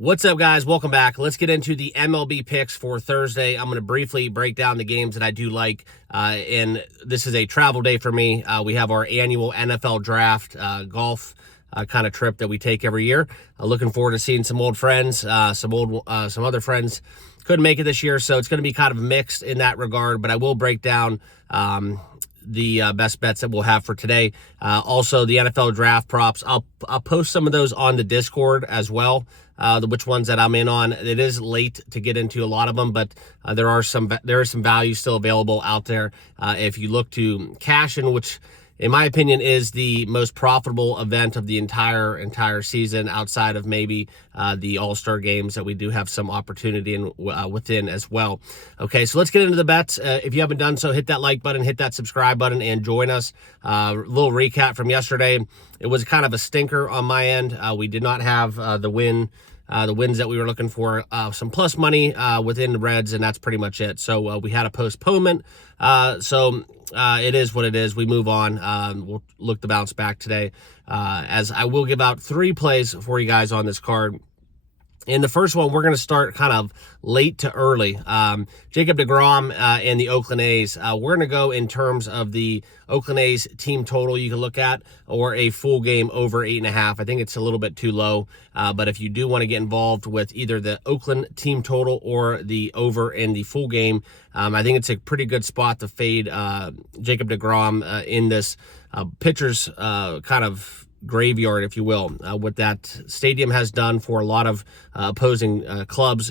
What's up, guys? Welcome back. Let's get into the MLB picks for Thursday. I'm going to briefly break down the games that I do like, and this is a travel day for me. We have our annual NFL draft golf kind of trip that we take every year. Looking forward to seeing some old friends, some other friends couldn't make it this year, so it's going to be kind of mixed in that regard, but I will break down the best bets that we'll have for today. Also, the NFL draft props. I'll post some of those on the Discord as well. Which ones that I'm in on. It is late to get into a lot of them, but there is some value still available out there if you look to cash in, which in my opinion is the most profitable event of the entire season, outside of maybe the All-Star games that we do have some opportunity in within as well. Okay, so let's get into the bets. If you haven't done so, hit that like button, hit that subscribe button, and join us. Little recap from yesterday. It was kind of a stinker on my end. We did not have the wins that we were looking for, some plus money within the Reds, and that's pretty much it. So we had a postponement. It is what it is. We move on. We'll look to bounce back today, as I will give out 3 plays for you guys on this card. In the first one, we're going to start kind of late to early. Jacob deGrom and the Oakland A's. We're going to go in terms of the Oakland A's team total you can look at, or a full game over 8.5. I think it's a little bit too low, but if you do want to get involved with either the Oakland team total or the over in the full game, I think it's a pretty good spot to fade Jacob deGrom in this pitcher's kind of graveyard, if you will, what that stadium has done for a lot of opposing clubs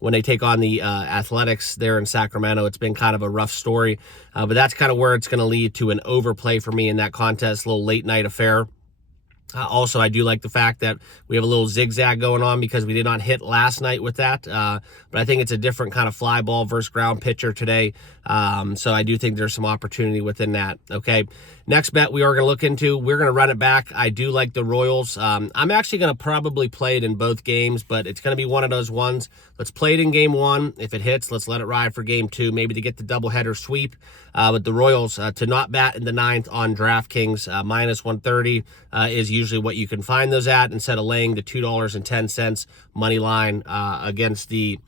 when they take on the Athletics there in Sacramento. It's been kind of a rough story, but that's kind of where it's going to lead to an overplay for me in that contest, a little late night affair. Also, I do like the fact that we have a little zigzag going on because we did not hit last night with that. But I think it's a different kind of fly ball versus ground pitcher today. So I do think there's some opportunity within that. Okay. Next bet we are going to look into, we're going to run it back. I do like the Royals. I'm actually going to probably play it in both games, but it's going to be one of those ones. Let's play it in game 1. If it hits, let's let it ride for game 2, maybe to get the doubleheader sweep. With the Royals to not bat in the 9th on DraftKings, minus 130 is usually what you can find those at, instead of laying the $2.10 money line against the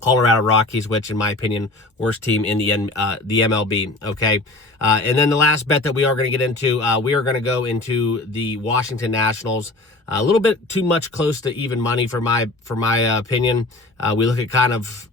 Colorado Rockies, which in my opinion, worst team in the MLB. Okay. And then the last bet that we are going to get into, we are going to go into the Washington Nationals. A little bit too much close to even money for my opinion. We look at kind of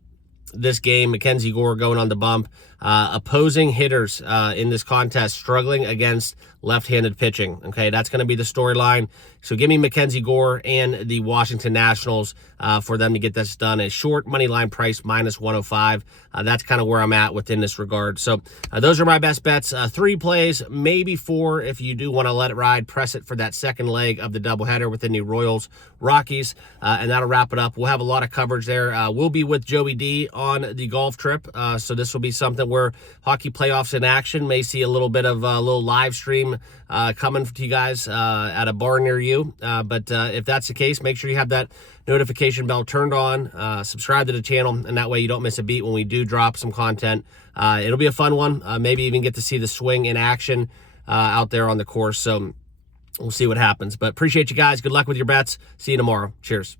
this game, Mackenzie Gore going on the bump. Opposing hitters in this contest struggling against left-handed pitching. Okay, that's going to be the storyline. So give me Mackenzie Gore and the Washington Nationals for them to get this done. A short money line price, minus 105. That's kind of where I'm at within this regard. So those are my best bets. 3 plays, maybe 4 if you do want to let it ride. Press it for that second leg of the doubleheader within the Royals Rockies, and that'll wrap it up. We'll have a lot of coverage there. We'll be with Joey D on the golf trip, so this will be something where hockey playoffs in action. May see a little bit of a little live stream coming to you guys at a bar near you. But if that's the case, make sure you have that notification bell turned on. Subscribe to the channel, and that way you don't miss a beat when we do drop some content. It'll be a fun one. Maybe even get to see the swing in action out there on the course. So we'll see what happens. But appreciate you guys. Good luck with your bets. See you tomorrow. Cheers.